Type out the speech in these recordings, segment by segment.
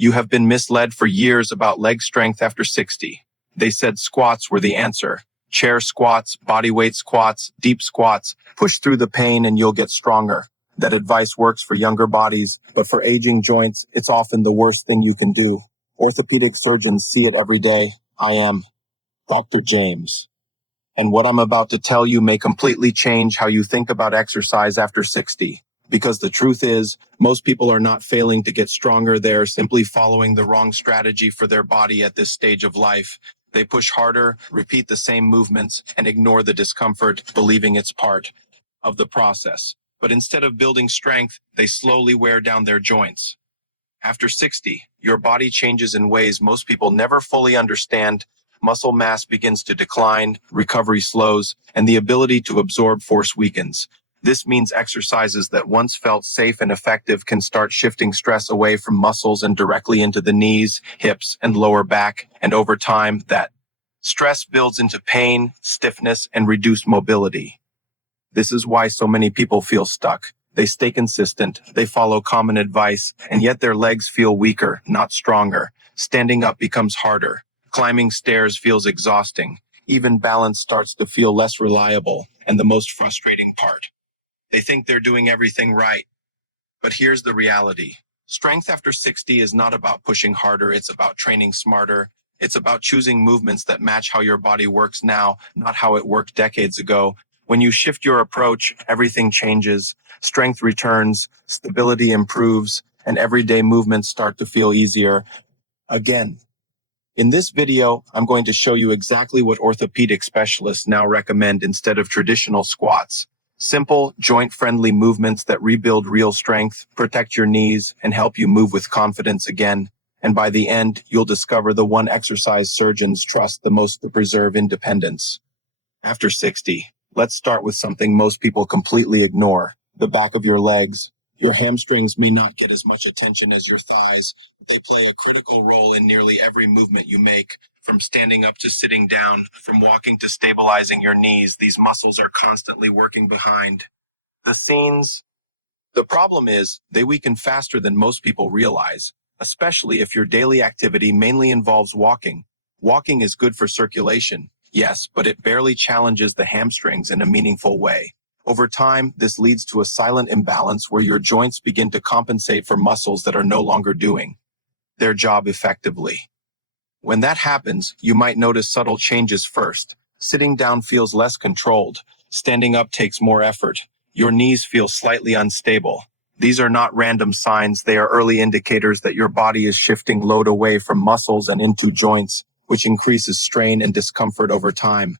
You have been misled for years about leg strength after 60. They said squats were the answer. Chair squats, bodyweight squats, deep squats. Push through the pain and you'll get stronger. That advice works for younger bodies, but for aging joints, it's often the worst thing you can do. Orthopedic surgeons see it every day. I am Dr. James. And what I'm about to tell you may completely change how you think about exercise after 60. Because the truth is, most people are not failing to get stronger. They're simply following the wrong strategy for their body at this stage of life. They push harder, repeat the same movements, and ignore the discomfort, believing it's part of the process. But instead of building strength, they slowly wear down their joints. After 60, your body changes in ways most people never fully understand. Muscle mass begins to decline, recovery slows, and the ability to absorb force weakens. This means exercises that once felt safe and effective can start shifting stress away from muscles and directly into the knees, hips, and lower back, and over time, that stress builds into pain, stiffness, and reduced mobility. This is why so many people feel stuck. They stay consistent, they follow common advice, and yet their legs feel weaker, not stronger. Standing up becomes harder. Climbing stairs feels exhausting. Even balance starts to feel less reliable. And the most frustrating part, they think they're doing everything right. But here's the reality. Strength after 60 is not about pushing harder, it's about training smarter. It's about choosing movements that match how your body works now, not how it worked decades ago. When you shift your approach, everything changes. Strength returns, stability improves, and everyday movements start to feel easier. Again, in this video, I'm going to show you exactly what orthopedic specialists now recommend instead of traditional squats. Simple, joint-friendly movements that rebuild real strength, protect your knees, and help you move with confidence again. And by the end, you'll discover the one exercise surgeons trust the most to preserve independence. After 60, let's start with something most people completely ignore: the back of your legs. Your hamstrings may not get as much attention as your thighs, but they play a critical role in nearly every movement you make. From standing up to sitting down, from walking to stabilizing your knees, these muscles are constantly working behind the scenes. The problem is, they weaken faster than most people realize, especially if your daily activity mainly involves walking. Walking is good for circulation, yes, but it barely challenges the hamstrings in a meaningful way. Over time, this leads to a silent imbalance where your joints begin to compensate for muscles that are no longer doing their job effectively. When that happens, you might notice subtle changes first. Sitting down feels less controlled. Standing up takes more effort. Your knees feel slightly unstable. These are not random signs, they are early indicators that your body is shifting load away from muscles and into joints, which increases strain and discomfort over time.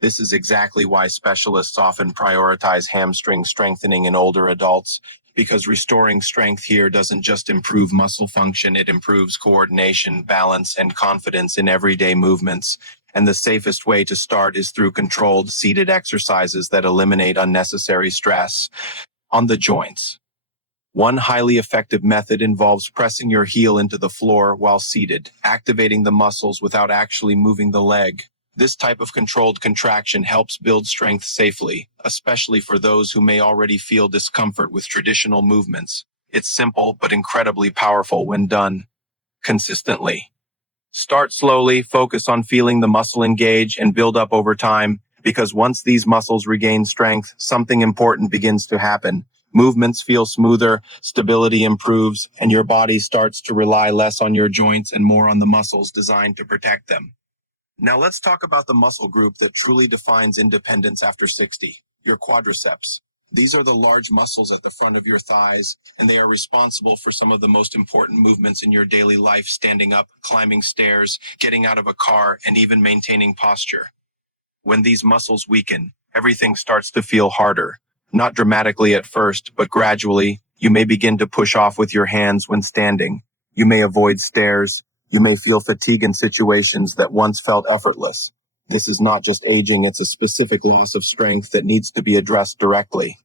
This is exactly why specialists often prioritize hamstring strengthening in older adults, because restoring strength here doesn't just improve muscle function, it improves coordination, balance, and confidence in everyday movements. And the safest way to start is through controlled, seated exercises that eliminate unnecessary stress on the joints. One highly effective method involves pressing your heel into the floor while seated, activating the muscles without actually moving the leg. This type of controlled contraction helps build strength safely, especially for those who may already feel discomfort with traditional movements. It's simple but incredibly powerful when done consistently. Start slowly, focus on feeling the muscle engage, and build up over time, because once these muscles regain strength, something important begins to happen. Movements feel smoother, stability improves, and your body starts to rely less on your joints and more on the muscles designed to protect them. Now let's talk about the muscle group that truly defines independence after 60, your quadriceps. These are the large muscles at the front of your thighs, and they are responsible for some of the most important movements in your daily life: standing up, climbing stairs, getting out of a car, and even maintaining posture. When these muscles weaken, everything starts to feel harder. Not dramatically at first, but gradually, you may begin to push off with your hands when standing. You may avoid stairs. You may feel fatigue in situations that once felt effortless. This is not just aging, it's a specific loss of strength that needs to be addressed directly.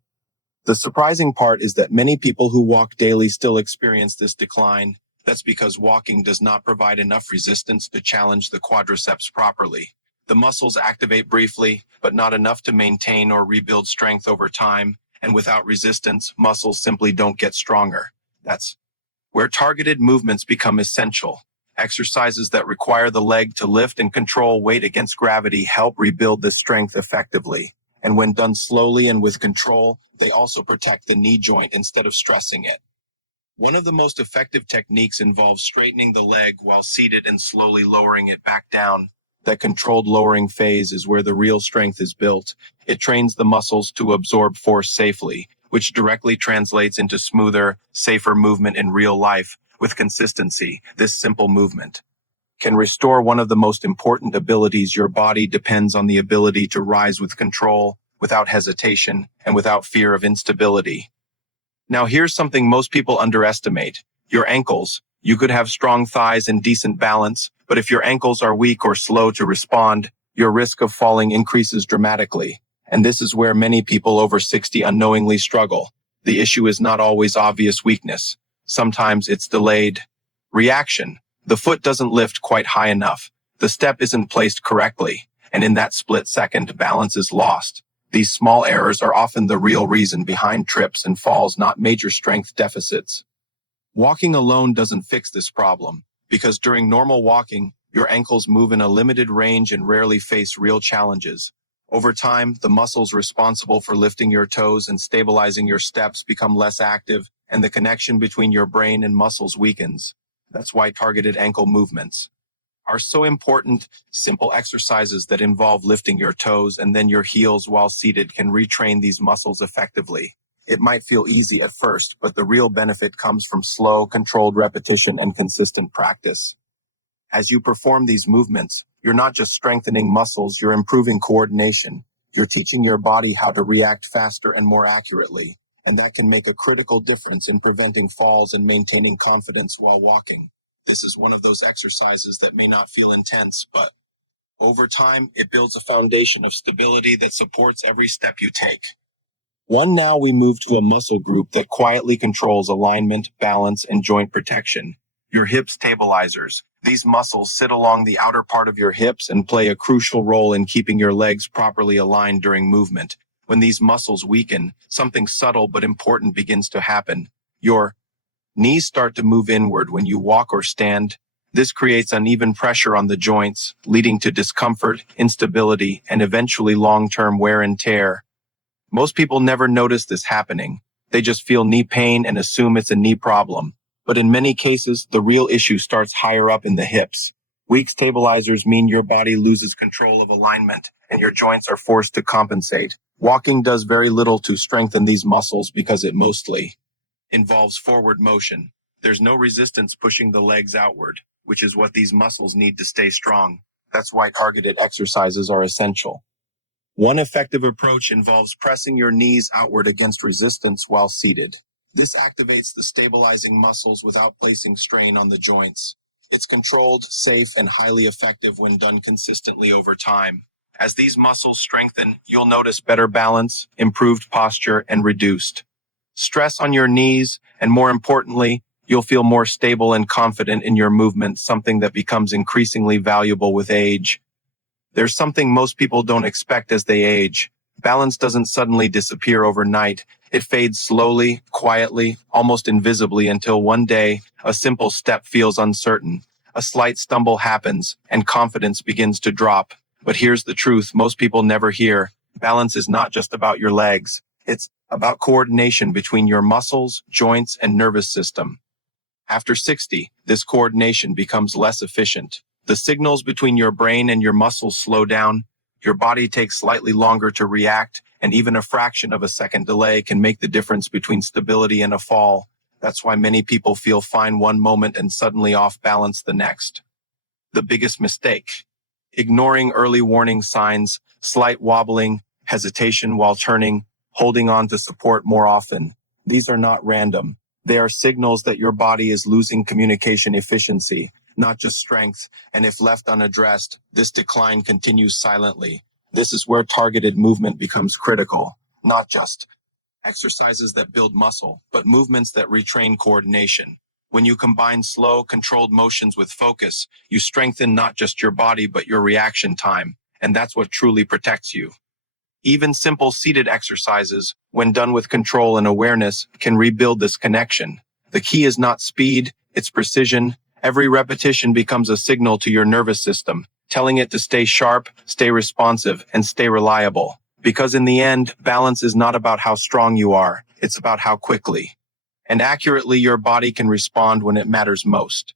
The surprising part is that many people who walk daily still experience this decline. That's because walking does not provide enough resistance to challenge the quadriceps properly. The muscles activate briefly, but not enough to maintain or rebuild strength over time, and without resistance, muscles simply don't get stronger. That's where targeted movements become essential. Exercises that require the leg to lift and control weight against gravity help rebuild this strength effectively. And when done slowly and with control, they also protect the knee joint instead of stressing it. One of the most effective techniques involves straightening the leg while seated and slowly lowering it back down. That controlled lowering phase is where the real strength is built. It trains the muscles to absorb force safely, which directly translates into smoother, safer movement in real life. With consistency, this simple movement can restore one of the most important abilities. Your body depends on the ability to rise with control, without hesitation, and without fear of instability. Now here's something most people underestimate: your ankles. You could have strong thighs and decent balance, but if your ankles are weak or slow to respond, your risk of falling increases dramatically. And this is where many people over 60 unknowingly struggle. The issue is not always obvious weakness. Sometimes it's delayed reaction. The foot doesn't lift quite high enough. The step isn't placed correctly, and in that split second, balance is lost. These small errors are often the real reason behind trips and falls, not major strength deficits. Walking alone doesn't fix this problem, because during normal walking, your ankles move in a limited range and rarely face real challenges. Over time, the muscles responsible for lifting your toes and stabilizing your steps become less active, and the connection between your brain and muscles weakens. That's why targeted ankle movements are so important. Simple exercises that involve lifting your toes and then your heels while seated can retrain these muscles effectively. It might feel easy at first, but the real benefit comes from slow, controlled repetition and consistent practice. As you perform these movements, you're not just strengthening muscles, you're improving coordination. You're teaching your body how to react faster and more accurately, and that can make a critical difference in preventing falls and maintaining confidence while walking. This is one of those exercises that may not feel intense, but over time, it builds a foundation of stability that supports every step you take. Now we move to a muscle group that quietly controls alignment, balance, and joint protection. Your hip stabilizers. These muscles sit along the outer part of your hips and play a crucial role in keeping your legs properly aligned during movement. When these muscles weaken, something subtle but important begins to happen. Your knees start to move inward when you walk or stand. This creates uneven pressure on the joints, leading to discomfort, instability, and eventually long-term wear and tear. Most people never notice this happening. They just feel knee pain and assume it's a knee problem. But in many cases, the real issue starts higher up in the hips. Weak stabilizers mean your body loses control of alignment, and your joints are forced to compensate. Walking does very little to strengthen these muscles because it mostly involves forward motion. There's no resistance pushing the legs outward, which is what these muscles need to stay strong. That's why targeted exercises are essential. One effective approach involves pressing your knees outward against resistance while seated. This activates the stabilizing muscles without placing strain on the joints. It's controlled, safe, and highly effective when done consistently over time. As these muscles strengthen, you'll notice better balance, improved posture, and reduced stress on your knees, and more importantly, you'll feel more stable and confident in your movements, something that becomes increasingly valuable with age. There's something most people don't expect as they age. Balance doesn't suddenly disappear overnight. It fades slowly, quietly, almost invisibly until one day, a simple step feels uncertain. A slight stumble happens, and confidence begins to drop. But here's the truth most people never hear. Balance is not just about your legs. It's about coordination between your muscles, joints, and nervous system. After 60, this coordination becomes less efficient. The signals between your brain and your muscles slow down, your body takes slightly longer to react, and even a fraction of a second delay can make the difference between stability and a fall. That's why many people feel fine one moment and suddenly off balance the next. The biggest mistake: ignoring early warning signs, slight wobbling, hesitation while turning, holding on to support more often. These are not random. They are signals that your body is losing communication efficiency, not just strength, and if left unaddressed, this decline continues silently. This is where targeted movement becomes critical, not just exercises that build muscle, but movements that retrain coordination. When you combine slow, controlled motions with focus, you strengthen not just your body, but your reaction time, and that's what truly protects you. Even simple seated exercises, when done with control and awareness, can rebuild this connection. The key is not speed, it's precision. Every repetition becomes a signal to your nervous system, telling it to stay sharp, stay responsive, and stay reliable. Because in the end, balance is not about how strong you are, it's about how quickly and accurately your body can respond when it matters most.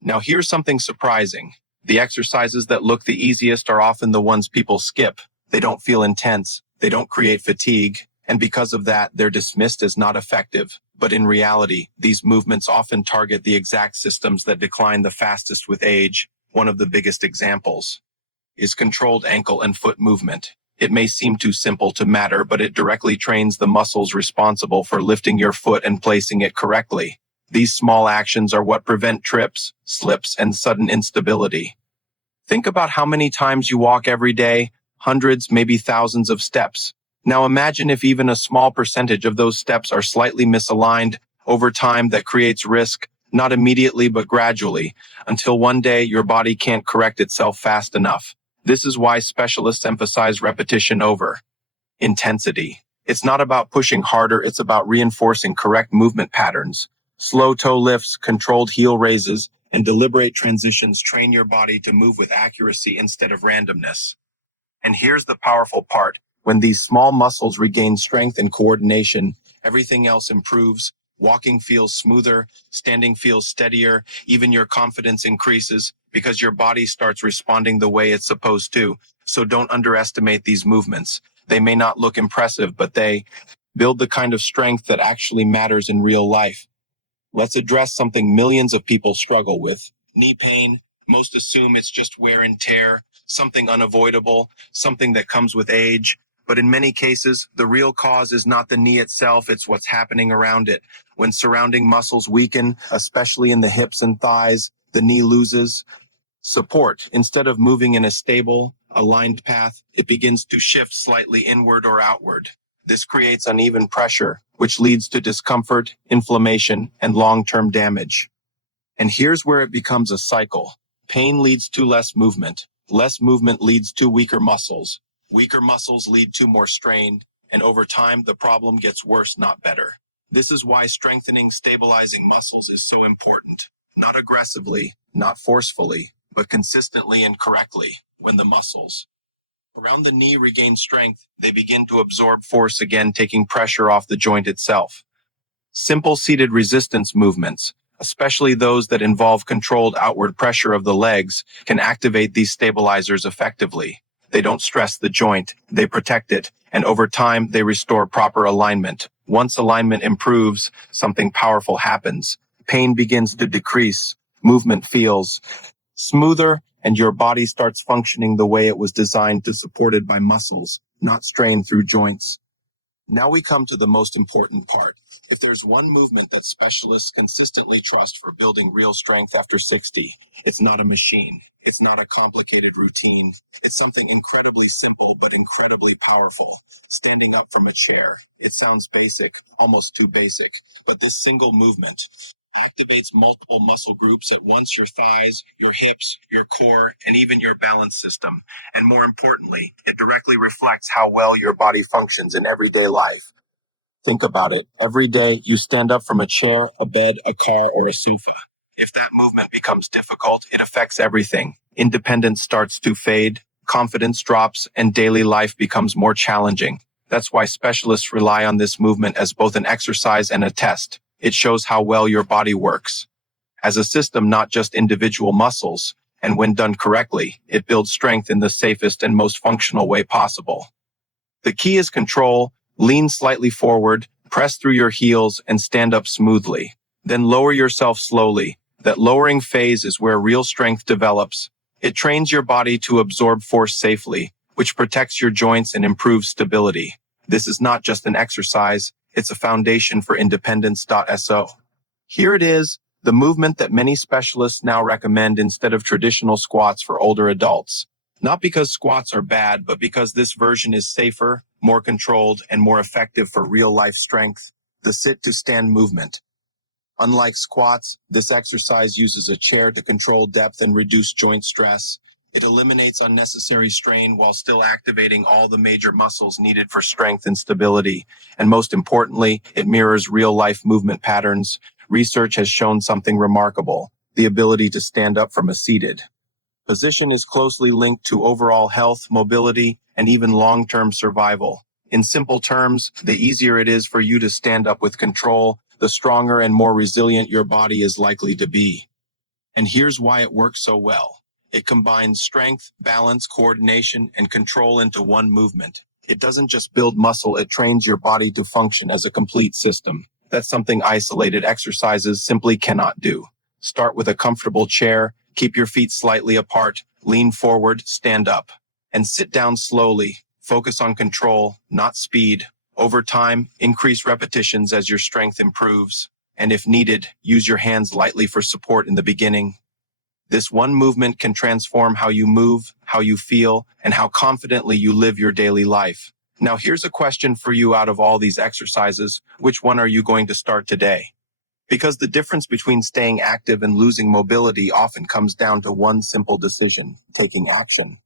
Now here's something surprising. The exercises that look the easiest are often the ones people skip. They don't feel intense, they don't create fatigue, and because of that, they're dismissed as not effective. But in reality, these movements often target the exact systems that decline the fastest with age. One of the biggest examples is controlled ankle and foot movement. It may seem too simple to matter, but it directly trains the muscles responsible for lifting your foot and placing it correctly. These small actions are what prevent trips, slips, and sudden instability. Think about how many times you walk every day, hundreds, maybe thousands of steps. Now imagine if even a small percentage of those steps are slightly misaligned. Over time, that creates risk, not immediately but gradually, until one day your body can't correct itself fast enough. This is why specialists emphasize repetition over intensity. It's not about pushing harder, it's about reinforcing correct movement patterns. Slow toe lifts, controlled heel raises, and deliberate transitions train your body to move with accuracy instead of randomness. And here's the powerful part. When these small muscles regain strength and coordination, everything else improves. Walking feels smoother, standing feels steadier, even your confidence increases because your body starts responding the way it's supposed to. So don't underestimate these movements. They may not look impressive, but they build the kind of strength that actually matters in real life. Let's address something millions of people struggle with. Knee pain. Most assume it's just wear and tear, something unavoidable, something that comes with age. But in many cases, the real cause is not the knee itself, it's what's happening around it. When surrounding muscles weaken, especially in the hips and thighs, the knee loses support. Instead of moving in a stable, aligned path, it begins to shift slightly inward or outward. This creates uneven pressure, which leads to discomfort, inflammation, and long-term damage. And here's where it becomes a cycle. Pain leads to less movement leads to weaker muscles lead to more strain, and over time the problem gets worse, not better. This is why strengthening stabilizing muscles is so important. Not aggressively, not forcefully, but consistently and correctly. When the muscles around the knee regain strength, they begin to absorb force again, taking pressure off the joint itself. Simple seated resistance movements, especially those that involve controlled outward pressure of the legs, can activate these stabilizers effectively. They don't stress the joint, they protect it, and over time they restore proper alignment. Once alignment improves, something powerful happens. Pain begins to decrease, movement feels smoother, and your body starts functioning the way it was designed to, supported by muscles, not strained through joints. Now we come to the most important part. If there's one movement that specialists consistently trust for building real strength after 60, it's not a machine. It's not a complicated routine. It's something incredibly simple but incredibly powerful. Standing up from a chair. It sounds basic, almost too basic, but this single movement activates multiple muscle groups at once: your thighs, your hips, your core, and even your balance system. And more importantly, it directly reflects how well your body functions in everyday life. Think about it. Every day you stand up from a chair, a bed, a car, or a sofa. If that movement becomes difficult, it affects everything. Independence starts to fade, confidence drops, and daily life becomes more challenging. That's why specialists rely on this movement as both an exercise and a test. It shows how well your body works as a system, not just individual muscles. And when done correctly, it builds strength in the safest and most functional way possible. The key is control. Lean slightly forward, press through your heels, and stand up smoothly. Then lower yourself slowly. That lowering phase is where real strength develops. It trains your body to absorb force safely, which protects your joints and improves stability. This is not just an exercise, it's a foundation for independence.so. Here it is, the movement that many specialists now recommend instead of traditional squats for older adults. Not because squats are bad, but because this version is safer, more controlled, and more effective for real-life strength. The sit-to-stand movement. Unlike squats, this exercise uses a chair to control depth and reduce joint stress. It eliminates unnecessary strain while still activating all the major muscles needed for strength and stability. And most importantly, it mirrors real-life movement patterns. research has shown something remarkable: the ability to stand up from a seated position is closely linked to overall health, mobility, and even long-term survival. In simple terms, the easier it is for you to stand up with control, the stronger and more resilient your body is likely to be. And here's why it works so well. It combines strength, balance, coordination, and control into one movement. It doesn't just build muscle, it trains your body to function as a complete system. That's something isolated exercises simply cannot do. Start with a comfortable chair, keep your feet slightly apart, lean forward, stand up, and sit down slowly. Focus on control, not speed. Over time, increase repetitions as your strength improves. And if needed, use your hands lightly for support in the beginning. This one movement can transform how you move, how you feel, and how confidently you live your daily life. Now, here's a question for you: out of all these exercises, which one are you going to start today? Because the difference between staying active and losing mobility often comes down to one simple decision: taking action.